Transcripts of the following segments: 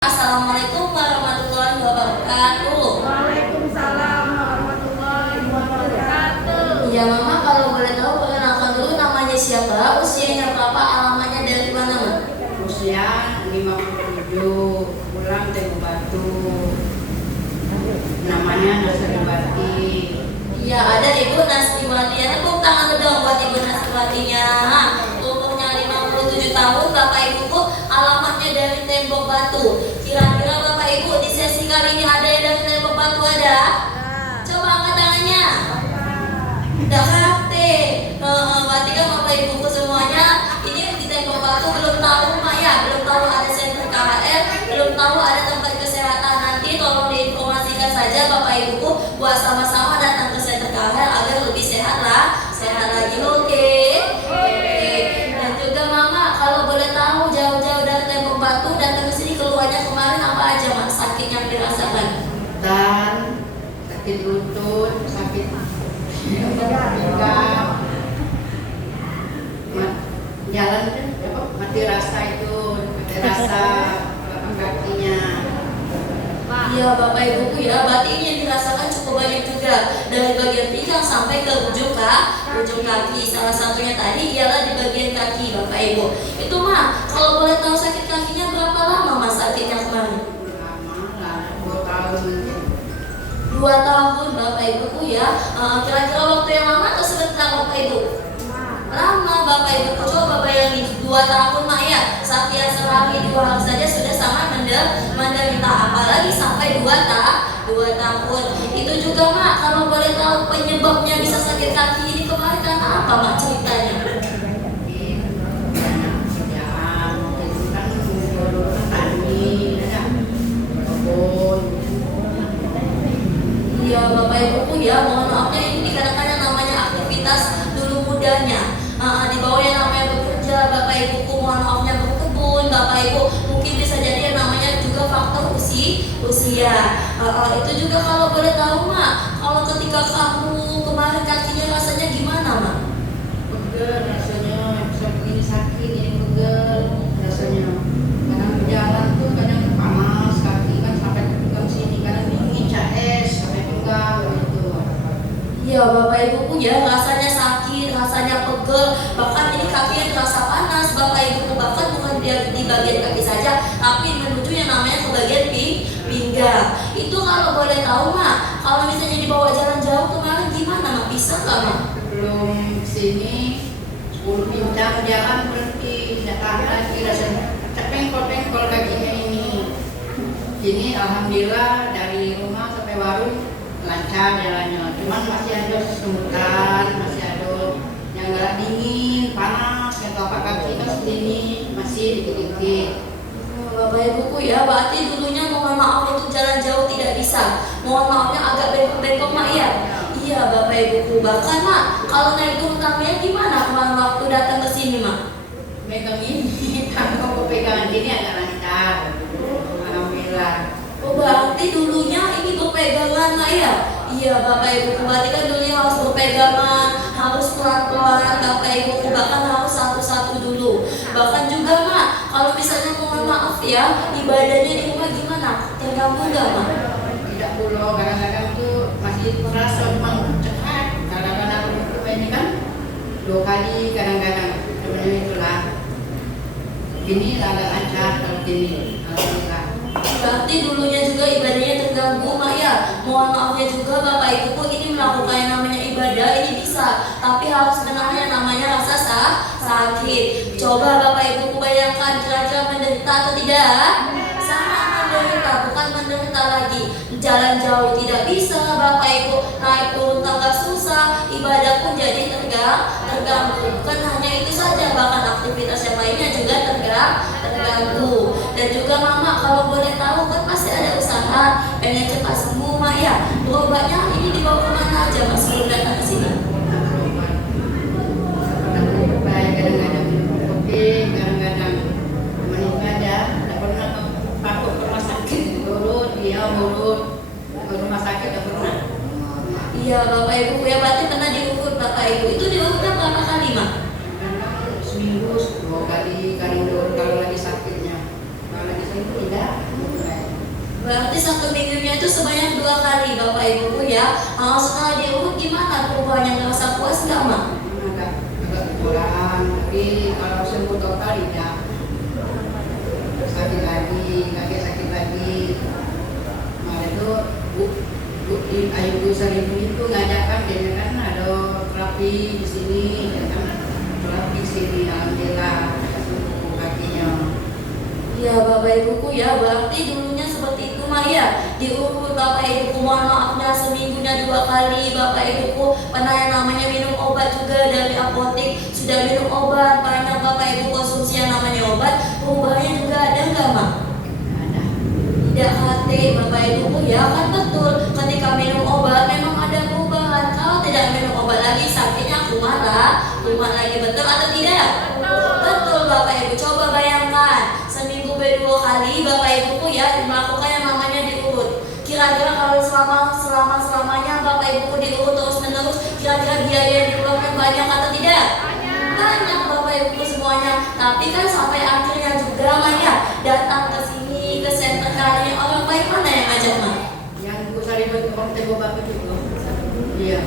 Assalamualaikum warahmatullahi wabarakatuh. Waalaikumsalam warahmatullahi wabarakatuh. Ya Mama, kalau boleh tahu perkenalkan dulu namanya siapa, usianya berapa, alamatnya dari mana Ma? Usia 57, pulang Teguh Batu. Namanya Nasriwati. Iya, ada Ibu Nasriwati. Ya, tepuk tangan dong buat Ibu Nasriwatinya. Umurnya 57 tahun, Bapak Ibu Bu, alamatnya dari Tembok Batu. Kira-kira Bapak Ibu di sesi kali ini ada yang dari Tembok Batu ada? Coba angkat tangannya. Udah kate. Berarti kan Bapak Ibu semuanya ini di Tembok Batu belum tahu Mak ya, belum tahu ada center KHR, belum tahu ada tempat kesehatan. Nanti tolong diinformasikan saja Bapak Ibu buat sama-sama datang ke center KHR agar lebih sehat lagi. Oke. Dan juga Mama, kalau boleh tahu jauh-jauh dari Tembok Batu datang ke sini keluarnya kemarin apa aja Mak sakit yang dirasakan? Dan sakit lutut, sakit pinggang, jalan mati rasa belakang kakinya. Iya Bapak Ibu ya, berarti ini yang dirasakan cukup banyak juga, dari bagian pinggang sampai ke ujung kaki. Salah satunya tadi ialah di bagian kaki Bapak Ibu. Itu Mak, kalau boleh tahu sakit kakinya berapa lama Mas sakitnya kemarin? Lama lah, 2 tahun. 2 tahun Bapak Ibu ya. Kira-kira waktu yang lama atau sebentar Bapak Ibu? Lama Bapak Ibu. Coba bayangin 2 tahun Mak ya. Sakit sehari 2 hari saja sudah sangat menderita, apalagi sampai 2 tahun. Itu juga Mak, kalau boleh tahu penyebabnya bisa sakit kaki ini kemarin karena apa Mak ceritanya? Iya Bapak Ibu ya, mohon maafnya ini kadang-kadang namanya aktivitas dulu mudanya. Di bawah yang namanya bekerja, Bapak Ibu mohon maafnya berkebun, Bapak Ibu mungkin bisa jadi yang namanya juga faktor usia. Itu juga kalau boleh tahu Mak, kalau ketika kamu kemarin kakinya rasanya gimana Mak? Pegel rasanya, ini sakit, ini pegel rasanya. Kadang berjalan tuh kadang panas kaki kan sampai pinggang sini, kadang dingin es sampai pinggang gitu. Iya Bapak Ibu ya, rasanya sakit, rasanya pegel, bahkan ini kakinya terasa panas Bapak Ibu, bahkan bukan di bagian kaki saja, tapi menuju yang namanya ke bagian pinggang. Itu kalau boleh tahu Mak, kalau misalnya dibawa jalan jauh kemarin gimana Mak? Bisa nggak Mak? Belum sini 10 jam jalan berhenti, tidak tahan lagi rasanya. Pengkol kakinya ini. Ini alhamdulillah dari rumah sampai warung lancar jalannya. Cuman masih ada semutan, masih ada yang galak dingin, panas, yang telapak kaki kan segini masih dikit-dikit. Bapak Ibuku ya, berarti dulunya mohon maaf untuk jalan jauh tidak bisa. Mohon maafnya agak bengkok-bengkok Mak ya. Iya Bapak Ibuku, bahkan Mak kalau naik turun tangga gimana kemarin waktu datang ke sini Mak? Megang ini, tangan pegangan ini agak lancar. Alhamdulillah. Oh berarti dulunya ini berpegangan Mak ya? Iya Bapak Ibu, berarti kan dulunya harus berpegangan, harus pelan-pelan Bapak Ibu, bahkan harus satu-satu dulu. Bahkan juga Mak, kalau misalnya mohon maaf ya, ibadahnya di rumah gimana? Terganggu nggak Mak? Tidak pulau, kadang-kadang tuh masih terasa memang cepat. Kadang-kadang ini kan 2 kali, kadang-kadang sebenarnya itulah. Ini agak lancar kalau gini, alhamdulillah. Berarti dulunya juga ibadahnya terganggu Mak ya. Mohon maafnya juga Bapak Ibu ini melakukan yang namanya ibadah ini bisa, tapi harus benar yang namanya rasa sakit. Coba Bapak Ibu bayangkan kira-kira menderita atau tidak? Sangat menderita, bukan menderita lagi. Jalan jauh tidak bisa Bapak Ibu, naik turun tangga susah, ibadah pun jadi terganggu. Bukan hanya itu saja, bahkan aktivitas yang lainnya juga terganggu. Dan juga Mama kalau boleh tahu kan pasti ada usaha pengen cepat sembuh Mak ya. Berobatnya ini dibawa kemana aja Mas sebelum datang ke sini? Kadang-kadang kopi, kadang-kadang aja. Tidak pernah takut ke rumah sakit, urut ke rumah sakit tidak pernah. Iya Bapak Ibu ya, berarti pernah diurut Bapak Ibu. Itu diurutnya berapa kali Mak? Seminggu 2 kali, kadang kalau lagi sakitnya. Kalau lagi sakit tidak. Berarti satu minggunya itu sebanyak 2 kali Bapak Ibu ya. Setelah diurut gimana perubahannya, ngerasa puas nggak Ma? Agak kurang, tapi kalau sembuh total tidak. Sakit lagi, kaki sakit lagi. Kemarin tuh Ibu Saribu itu ngajakkan dia kan ada terapi di sini, dia kan terapi di sini, alhamdulillah sembuh kakinya. Iya Bapak Ibuku ya, berarti dulunya seperti itu Maya. Diurut Bapak Ibuku, mohon maafnya seminggunya 2 kali Bapak Ibuku. Pernah yang namanya minum obat juga dari apotek. Sudah minum obat, banyak Bapak Ibu konsumsi yang namanya obat. Perubahannya juga ada nggak Ma? Ada. Tidak hati Bapak Ibuku ya, kan betul. Ketika minum obat memang ada perubahan. Kalau tidak minum obat lagi sakitnya kumat lagi, betul atau tidak? Betul Bapak Ibu, coba bayangkan seminggu berdua kali Bapak Ibuku ya melakukan yang namanya diurut. Kira-kira kalau selamanya Bapak Ibuku diurut terus menerus, kira-kira biaya yang dikeluarkan banyak atau tidak? Banyak Bapak Ibuku semuanya. Tapi kan sampai akhirnya juga Maya datang ke sini ke center karyanya orang baik, mana yang ngajak Ma? Yang Ibu Saribu itu kalau tego bapak itu. Iya.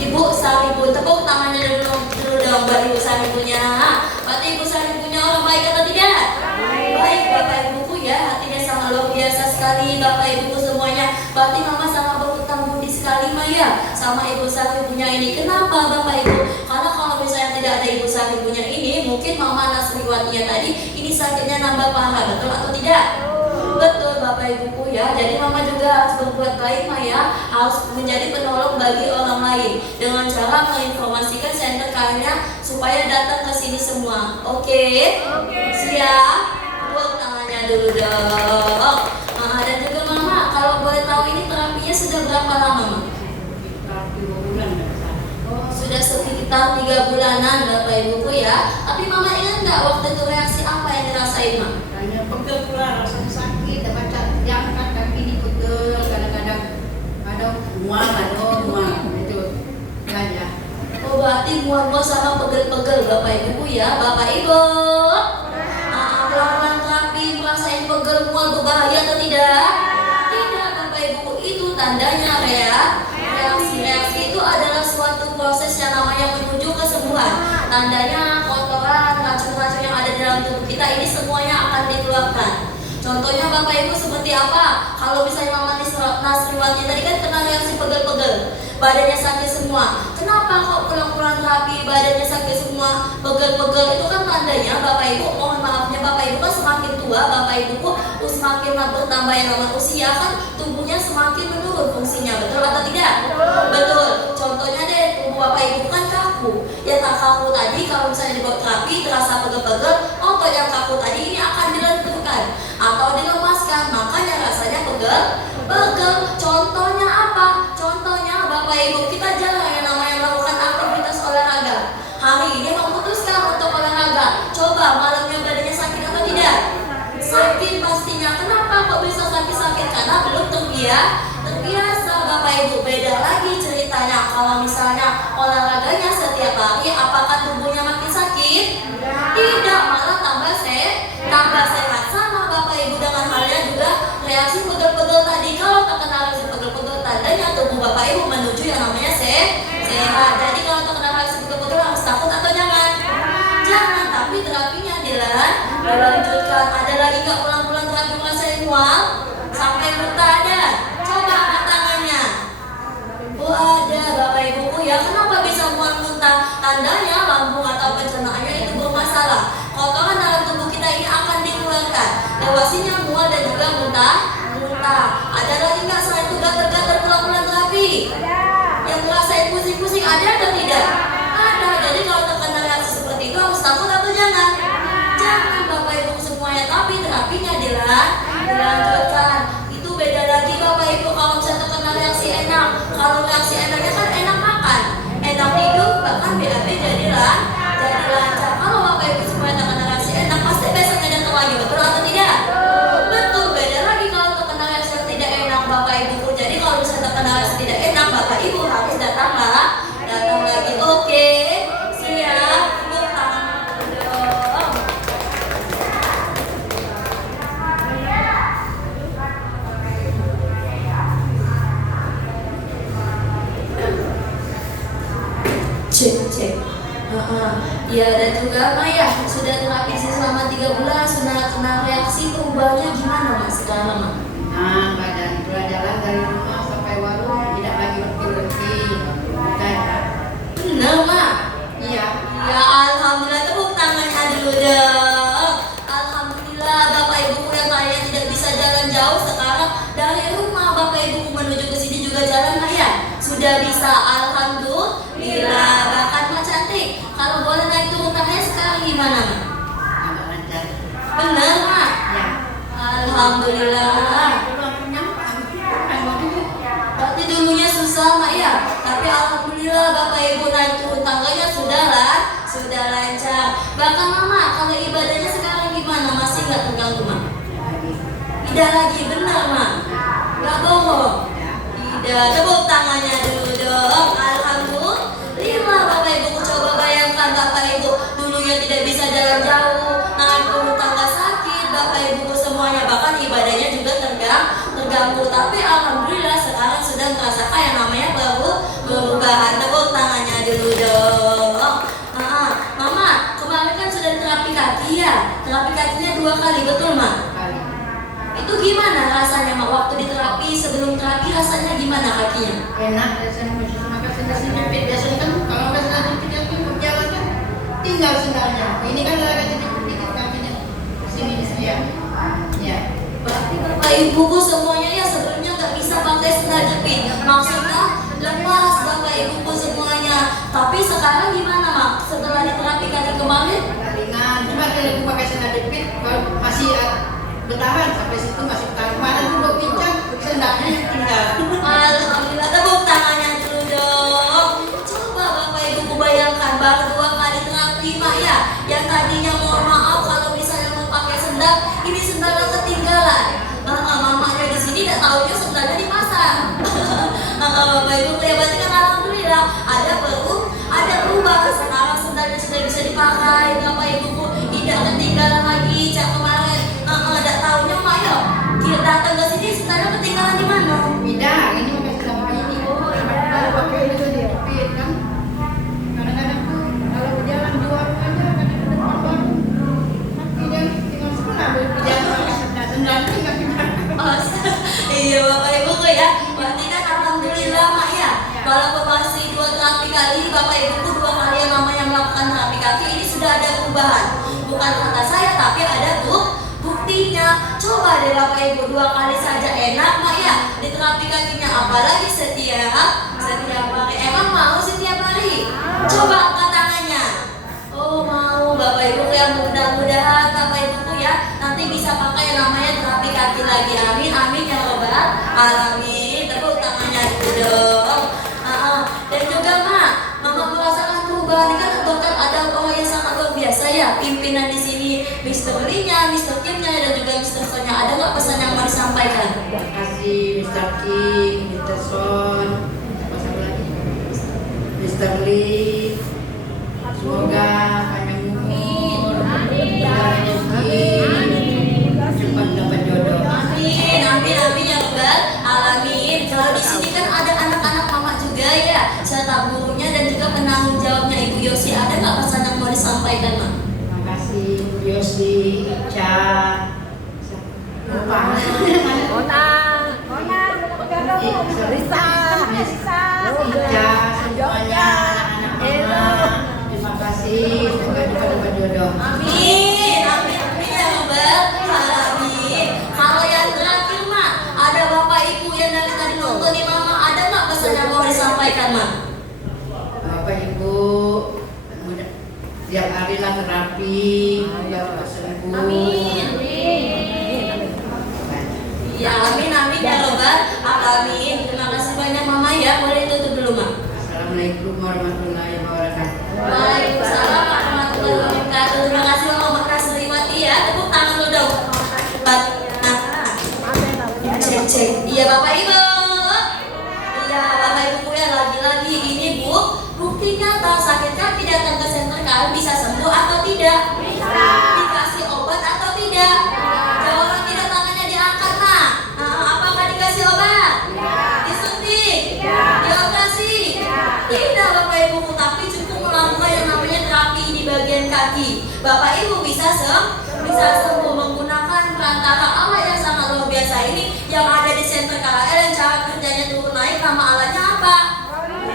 Ibu Saribu, tepuk tangannya dulu dong buat Ibu Saribunya. Berarti Ibu Saribunya orang baik atau tidak? Baik Bapak Ibuku ya, hatinya sangat luar biasa sekali Bapak Ibuku semuanya. Berarti Mama sangat berhutang budi sekali Maya sama Ibu Saribunya ini. Kenapa Bapak Ibu? Karena kalau misalnya tidak ada Ibu Saribunya ini, mungkin Mama Nasriwatinya tadi ini sakitnya nambah parah, betul atau tidak? Betul Bapak Ibuku ya. Jadi Mama juga harus berbuat baik Maya, harus menjadi penolong bagi orang lain dengan cara menginformasikan center karyanya supaya datang ke sini semua. Oke? Siap? Tepuk tangannya dulu dong. Dan juga Mama, kalau boleh tahu ini terapinya sudah berapa lama Ma? Terapi 2 bulan. Sudah sekitar 3 bulanan Bapak Ibuku ya. Tapi Mama ingat nggak waktu itu reaksi apa yang dirasain Ma? Hanya pegel pula, rasanya sakit, baca diangkat kaki dipegel, kadang-kadang ada mual itu aja. Oh berarti mual-mual sama pegel-pegel Bapak Ibu ya. Bapak Ibu melakukan terapi merasain pegel mual berbahaya atau tidak? Tidak Bapak Ibu, itu tandanya reaksi itu adalah suatu proses yang namanya menuju kesembuhan. Tandanya kotoran, racun-racun yang ada di dalam tubuh kita ini semuanya akan dikeluarkan. Contohnya Bapak Ibu seperti apa? Kalau misalnya Mama Nasriwati tadi kan kena reaksi pegel-pegel, badannya sakit semua. Kenapa kok pulang-pulang terapi badannya sakit semua, pegel-pegel? Itu kan tandanya Bapak Ibu, mohon maafnya Bapak Ibu kan semakin tua, Bapak Ibu semakin bertambah yang namanya usia kan tubuhnya semakin menurun fungsinya, betul atau tidak? Betul. Contohnya deh tubuh Bapak Ibu kan kaku. Ya tak kaku tadi kalau misalnya dibuat terapi terasa pegel-pegel, otot yang kaku tadi ini akan dilenturkan atau dilemaskan, makanya rasanya pegel. Contohnya apa? Contohnya Bapak Ibu kita jarang yang namanya melakukan aktivitas olahraga. Hari ini memutuskan untuk olahraga. Coba malamnya badannya sakit atau tidak? Sakit pastinya. Kenapa kok bisa sakit-sakit? Karena belum terbiasa Bapak Ibu. Beda lagi ceritanya kalau misalnya olahraganya setiap hari, apakah tubuhnya makin sakit? Tidak, malah tambah sehat. Sama Bapak Ibu dengan halnya juga reaksi pegel-pegel tadi. Kalau terkena reaksi pegel-pegel tandanya tubuh Bapak Ibu menuju yang namanya sehat. Jadi kalau terkena reaksi pegel-pegel harus takut atau jangan? Jangan, tapi terapinya dilanjutkan. Ada lagi nggak pulang-pulang terapi merasain mual? Sampai muntah ada? Coba angkat tangannya. Oh ada Bapak Ibuku ya. Kenapa bisa mual muntah? Tandanya lambung atau pencernaannya itu bermasalah. Kotoran dalam tubuh kita ini akan dikeluarkan. Lewasinya mual dan juga muntah. Ada lagi nggak selain itu gatal-gatal pulang-pulang terapi? Yang ngerasain pusing-pusing ada atau tidak? Ada. Jadi kalau terkena reaksi seperti itu harus takut atau jangan? Jangan Bapak Ibu semuanya. Tapi terapinya dilanjutkan. Itu beda lagi Bapak Ibu kalau misalnya terkena reaksi enak. Kalau reaksi enaknya kan enak makan, enak hidup, bahkan BAB jadi lancar. Kalau Bapak Ibu semuanya terkena reaksi enak pasti besoknya datang lagi, betul atau tidak? Betul Iya, dan juga Maya sudah terapi selama 3 bulan, sudah kena reaksi perubahannya gimana Mas sekarang Mak? Nah, badan mulai jalan dari rumah sampai warung tidak lagi berhenti. Kayak Bener Mak? iya. Ya Alhamdulillah, tepuk tangannya dulu dong. Alhamdulillah Bapak Ibuku yang tadinya tidak bisa jalan jauh sekarang dari rumah Bapak Ibuku menuju ke sini juga jalan Maya sudah bisa. Alhamdulillah. Bahkan Mak cantik. Kalau boleh naik turun tangannya sekarang gimana Mak? Agak lancar. Bener Mak? Ya. Alhamdulillah. Berarti dulunya susah Mak ya, tapi alhamdulillah Bapak Ibu naik turun tangganya sudah lancar. Bahkan Mama kalau ibadahnya sekarang gimana, masih nggak terganggu Mak? Tidak lagi, benar Mak? Nggak bohong? Tidak. Tepuk tangannya dulu dong. Alhamdulillah Bapak Ibu. Coba bayangkan Bapak Ibu dulunya tidak bisa jalan jauh, naik turun tangga sakit, Bapak Ibu semuanya, bahkan ibadahnya juga terganggu. Tapi alhamdulillah sekarang sudah merasakan yang namanya perubahan. Tepuk tangannya dulu dong. Mama, kemarin kan sudah terapi kaki ya? Terapi kakinya 2 kali, betul Mak? Itu gimana rasanya Mak? Waktu di terapi, sebelum terapi rasanya gimana kakinya? Enak, rasanya masih sama sendal jepit. Biasanya kan kalau nggak sendal jepit itu berjalan kan tinggal sendalnya. Ini kan agak jadi sedikit kakinya sini ya. Ya. Berarti Bapak Ibuku semuanya ya sebelumnya nggak bisa pakai sendal jepit. Maksudnya lepas Bapak Ibuku semuanya. Tapi sekarang gimana Mak? Setelah diterapi kaki kemarin? Ringan. Cuma kalau aku pakai sendal jepit masih bertahan sampai situ, masih bertahan. Kemarin aku udah pincang sendalnya yang tinggal. Alhamdulillah, tepuk tangannya dulu dong. Coba Bapak Ibuku bayangkan baru 2 kali terapi Mak ya. Yang tadinya mohon maaf kalau misalnya mau pakai sendal, ini sendalnya ketinggalan. Mamanya di sini tidak tahunya sendalnya dipasang. Bapak Ibu ya, berarti kan alhamdulillah ada perubahan. Sekarang sendalnya sudah bisa dipakai. Bapak Ibuku tidak ketinggalan lagi. Cak kemarin tidak tahunya Mak ya. Dia datang ke sini sendalnya ketinggalan di mana? Tidak, ini pakai sendal kayak ini. Kalau pakai itu jepit kan. Kadang-kadang tuh kalau berjalan di warung aja kadang-kadang warung. Tapi dia tinggal sekolah berjalan pakai sendal nggak pindah. Iya Bapak Ibu ya. Berarti kan alhamdulillah Mak ya. Walaupun masih 2 terapi kali, Bapak Ibuku 2 kali yang namanya melakukan terapi kaki ini sudah ada perubahan. Bukan kata saya, tapi ada buktinya. Coba deh Bapak Ibu 2 kali saja enak Mak ya di terapi kakinya, apalagi setiap hari. Emang mau setiap hari? Coba angkat tangannya. Oh mau Bapak Ibu ya, mudah-mudahan Bapak Ibuku ya nanti bisa pakai yang namanya terapi kaki lagi. Amin amin ya robbal alamin. Tepuk tangannya dulu dong. Dan juga Mak, Mama merasakan perubahan kan, bahkan ada orang yang sangat luar biasa ya, pimpinan di sini, Mr. Lee-nya, Mr. Kim-nya, dan juga Mr. Son-nya. Ada nggak pesan yang mau disampaikan? Terima kasih Mr. Kim, Mr. Son, Mr. Lee. Semoga panjang umur, rezeki, cepat dapat jodoh. Amin, amin, amin ya robbal alamin. Kalau di sini kan ada anak-anak Mama juga ya, serta gurunya dan juga penanggung jawabnya Ibu Yosi. Ada nggak pesan yang mau disampaikan Mak? Terima kasih Bu Yosi, Ica, lupa. Risa, Ica, semuanya anak-anak. Terima kasih, semoga dapat jodoh. Amin, amin, amin ya robbal alamin. Kalau yang terakhir Mak, ada Bapak Ibu yang dari tadi nontonin Mama, ada nggak pesan yang mau disampaikan Mak? Bapak Ibu, tiap hari lah terapi, biar cepat sembuh. Amin. Ya amin, amin ya robbal alamin. Terima kasih banyak Mama ya, boleh tutup dulu Mak. Assalamualaikum warahmatullahi wabarakatuh. Waalaikumsalam warahmatullahi wabarakatuh. Terima kasih Mama Makasriwati ya. Tepuk tangan lu dong. Cek. Iya Bapak Ibu. Iya Bapak Ibu ya, lagi-lagi ini bukti nyata sakit kaki datang ke center kalian bisa sembuh atau tidak? Bisa. Dikasih obat atau tidak? Jawaban tidak, tangannya diangkat Mak. Apakah dikasih obat? Disuntik? Dioperasi? Tidak Bapak Ibu, tapi cukup melakukan yang namanya terapi di bagian bisa sembuh menggunakan perantara Allah yang sangat luar biasa ini yang ada di center KKL yang cara kerjanya turun naik. Nama alatnya apa?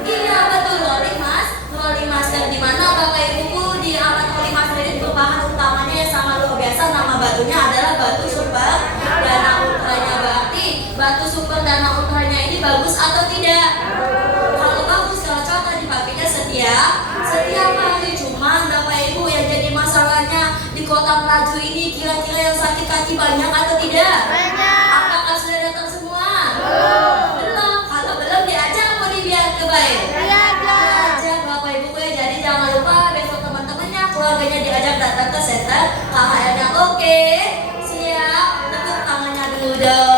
Iya betul, rolling master, di mana Bapak Ibu di alat rolling master ini bahan utamanya yang sangat luar biasa. Nama batunya adalah batu super dana ultranya. Berarti batu super dana ultranya ini bagus atau tidak? Kalau bagus, kalau contoh dipakainya setiap hari. Cuma Bapak Ibu yang jadi masalahnya di kota Melaju ini kira-kira yang sakit kaki banyak atau tidak? Banyak. Apakah sudah datang semua? Belum. Kalau belum diajak mau dibiar ke baik? Diajak Bapak Ibu ya. Jadi jangan lupa besok teman-temannya, keluarganya diajak datang ke center KHL-nya. Oke, siap. Tepuk tangannya dulu dong.